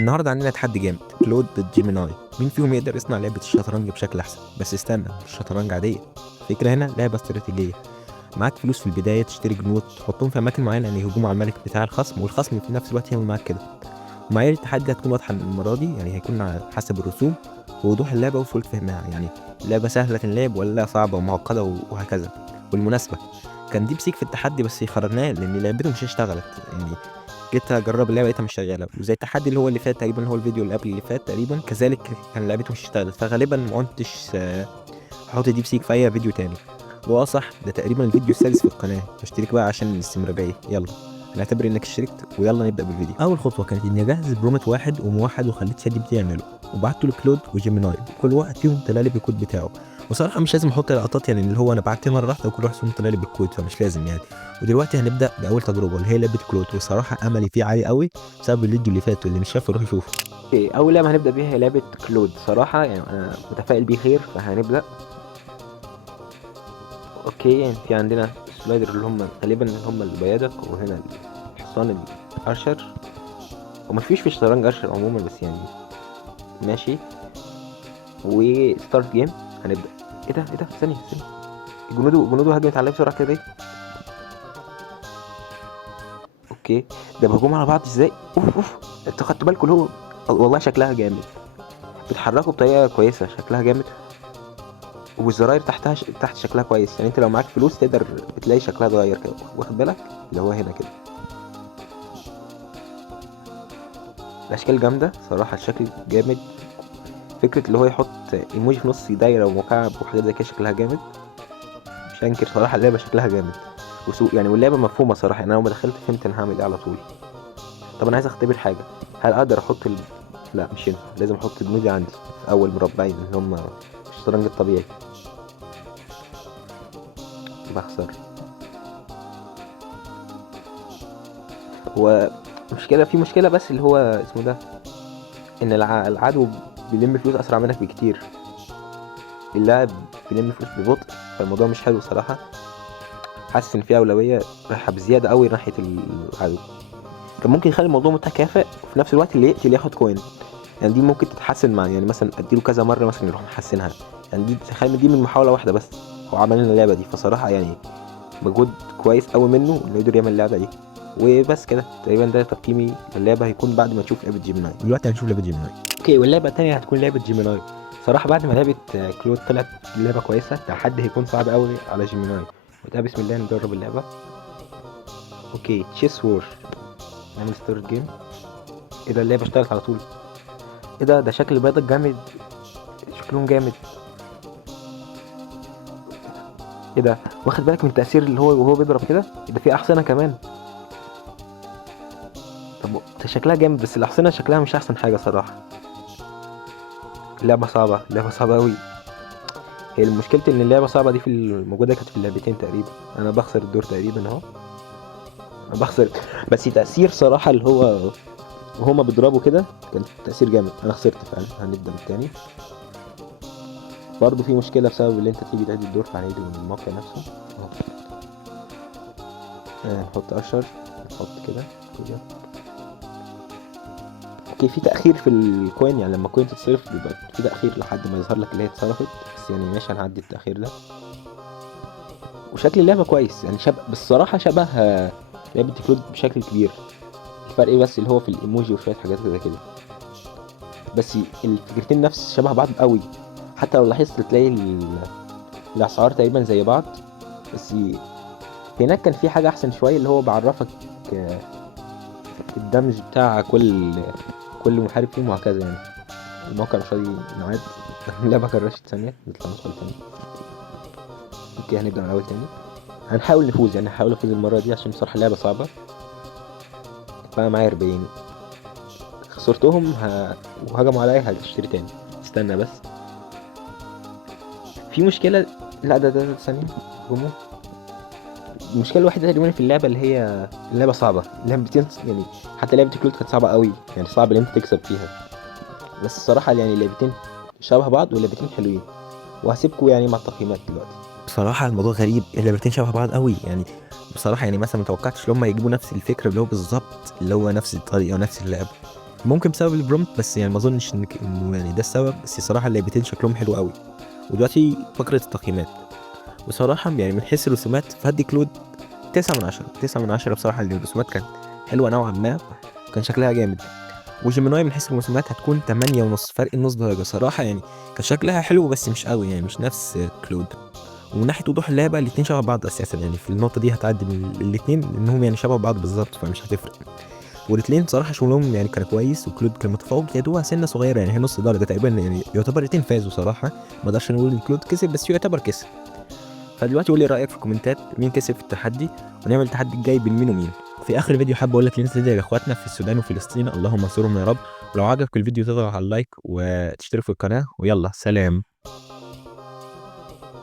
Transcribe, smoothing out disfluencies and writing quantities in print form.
النهارده عندنا تحدي جامد، كلود ضد جيميناي. مين فيهم يقدر يصنع لعبة الشطرنج بشكل أحسن؟ بس استنى، مش شطرنج عادية. الفكرة هنا لعبة استراتيجية. معاك فلوس في البداية تشتري جنود تحطهم في أماكن معينة يعني يهجموا على الملك بتاع الخصم، والخصم في نفس الوقت يعمل معاك كده. ومعايير التحدي هتكون واضحة المرة دي، يعني هيكون على حسب الرسوم ووضوح اللعبة وسهولة فهمها، يعني اللعبة سهلة اللعب ولا صعبة ومعقدة وهكذا. والمناسبة كان ديب سيك في التحدي بس خرجناه لأن لعبته مش اشتغلت، يعني جيت اجرب اللعبه لقيتها مش شغاله، وزي التحدي اللي هو اللي فات تقريبا، اللي هو الفيديو اللي قبل اللي فات تقريبا كذلك كان لعبته مش اشتغلت، فغالبا ما كنتش هحط ديب سيك في اي فيديو تاني. صح، ده تقريبا الفيديو السادس في القناه، فاشترك بقى عشان الاستمراريه. يلا نعتبر انك اشتركت ويلا نبدا بالفيديو. اول خطوه كانت اني اجهز برومت واحد وموحد وخليت شات جي بي تي يعمله، وبعته لكلود وجيميناي، كل واحد فيهم طلع لي بالكود بتاعه. وصراحه مش لازم احط لقطات، يعني اللي هو انا بعت مره واحده وكل واحد فيهم طلع لي بالكود، فمش لازم يعني. ودلوقتي هنبدا باول تجربه اللي هي لعبه كلود، وصراحه املي فيه عالي قوي بسبب الفيديو اللي فات، واللي مش شافه يروح يشوفه. اوكي، اول لعبه هنبدا بيها هي لعبه كلود. صراحه يعني انا متفائل بيه خير، فهنبدا. اوكي، يعني في عندنا السلايدر اللي هم غالبا اللي هم البيادق، وهنا الحصان الارشر. وما فيش في الشطرنج ارشر عموما، بس يعني ماشي. وستارت جيم. هنبدا. ايه ده ثانيه ثانيه، جنوده هجمت عليا بسرعه كده ليه؟ اوكي، ده بهجوم على بعض ازاي؟ اوف انتوا خدتوا بالكم اللي هو والله شكلها جامد، بيتحركوا بطريقه كويسه، شكلها جامد. والزراير تحتها تحت شكلها كويس، يعني انت لو معاك فلوس تقدر بتلاقي شكلها اتغير كده، واخد بالك اللي هو هنا كده. الاشكال جامده صراحه، الشكل جامد. فكره اللي هو يحط ايموجي في نص دايره ومكعب وحاجات زي كده شكلها جامد. مش هنكر صراحه اللعبه شكلها جامد وسوق يعني، واللعبه مفهومه صراحه، يعني انا لما دخلت فهمت انا هعمل ايه على طول. طب انا عايز اختبر حاجه، هل اقدر احط لا مش ينفع، لازم احط الايموجي عندي في اول مربعين اللي هم الشطرنج الطبيعي. بخسر. هو مشكلة في مشكلة، بس اللي هو اسمه ده ان العدو بيلم فلوس اسرع منك بكتير، اللاعب بيلم فلوس ببطء، فالموضوع مش حلو صراحة. حاسس ان في اولوية رايحة بزيادة قوي ناحية العدو. كان ممكن يخلي الموضوع متكافئ، وفي نفس الوقت اللي يقتل ياخد كوين. يعني دي ممكن تتحسن مع، يعني مثلا اديله كذا مرة مثلا يروح محسنها. يعني دي تخيل دي من محاولة واحدة بس هو عمل لنا اللعبة دي، فصراحة يعني مجهود كويس قوي منه انه يقدر يعمل اللعبة دي. وبس كده تقريبا ده تقييمي للعبة، هيكون بعد ما تشوف لعبة جيميناي. دلوقتي هنشوف لعبه جيميناي. اوكي، واللعبة التانية هتكون لعبة جيميناي. صراحة بعد ما لعبة كلود طلعت لعبة كويسة، التحدي هيكون صعب قوي على جيميناي. وده بسم الله نجرب اللعبة. اوكي، تشيس وور. نعمل ستارت جيم. ايه ده، اللعبة اشتغلت على طول. ايه ده شكل البيضة جامد، شكلهم جامد. ايه ده، واخد بالك من التأثير اللي هو وهو بيضرب كده؟ ده في أحصنة كمان. طب ده شكلها جامد، بس الأحصنة شكلها مش أحسن حاجة صراحة. اللعبة صعبة، اللعبة صعبة قوي. هي المشكلة ان اللعبة صعبة دي في الموجودة كانت في اللعبتين تقريبا. انا بخسر الدور تقريبا اهو، انا بخسر. بس تأثير صراحة اللي هو وهما بيضربوا كده كان تأثير جامد. انا خسرت فعلا، هنبدأ من تاني. برضه في مشكلة بسبب اللي انت تيجي تعيد الدور، فهنعيده من الموقع نفسه اهو. نحط اشر، نحط كده كده. اوكي، في تأخير في الكوين، يعني لما الكوين تتصرف بيبقى في تأخير لحد ما يظهر لك اللي هي اتصرفت، بس يعني ماشي هنعدي التأخير ده. وشكل اللعبة كويس يعني، بس الصراحة شبه لعبة كلود بشكل كبير. الفرق ايه بس اللي هو في الايموجي وشوية حاجات زي كده، بس الفكرتين نفس شبه بعض قوي. حتى لو لاحظت تلاقي الاسعار تقريبا زي بعض، بس هناك كان في حاجة احسن شوية اللي هو بعرفك آه، الدمج بتاع كل محارب فيهم وهكذا يعني. الموقع مش راضي نعاد. اللعبة كرشت ثانية، نطلع ندخل تاني. اوكي، هنبدأ من الاول تاني. هنحاول نفوز، يعني هحاول افوز المرة دي عشان بصراحة اللعبة صعبة. بقى معايا 40، خسرتهم وهجموا عليا هشتري تاني. استنى بس، في مشكلة. لا ده ثانية هجموا. المشكلة الوحيدة تقريبا في اللعبة اللي هي اللعبة صعبة، لعبتين يعني. حتى لعبة كلود كانت صعبة قوي، يعني صعب ان انت تكسب فيها. بس الصراحة يعني اللعبتين شبه بعض واللعبتين حلوين. وهسيبكم يعني مع التقييمات دلوقتي. بصراحه الموضوع غريب، اللعبتين شبه بعض قوي يعني. بصراحه يعني مثلا متوقعتش ان هم يجيبوا نفس الفكره اللي هو بالظبط، اللي هو نفس الطريقه ونفس اللعب. ممكن بسبب البرومت، بس يعني ما اظنش انه يعني ده السبب. بس صراحه اللعبتين شكلهم حلو قوي. ودلوقتي فقره التقييمات. بصراحه يعني من حيث الرسومات فهدي كلود 9/10. 9/10 بصراحه. اللي الرسومات كانت حلوه نوعا ما، كان شكلها جامد. وجيميناي من حيث الرسومات هتكون 8.5، فرق النص درجه صراحه. يعني كان شكلها حلو بس مش قوي، يعني مش نفس كلود. ومن ناحيه وضوح اللعبه الاتنين شبه بعض اساسا، يعني في النقطه دي هتعدي الاتنين لانهم يعني شبه بعض بالظبط، فمش هتفرق. والاتنين صراحه شغلهم يعني كان كويس، وكلود كان متفوق يا دوبها سنه صغيره، يعني هي نص درجه تقريبا. يعني يعتبر الاتنين فازوا صراحه. ما اقدرش نقول ان كلود كسب، بس يعتبر كسب. فدلوقتي قول لي رايك في الكومنتات، مين كسب في التحدي، ونعمل التحدي الجاي بين مين ومين. في اخر الفيديو حابب اقول لك لناس تدعي لاخواتنا في السودان وفلسطين، اللهم انصرهم يا رب. ولو عجبك الفيديو تضغط على اللايك وتشترك في القناه، ويلا سلام.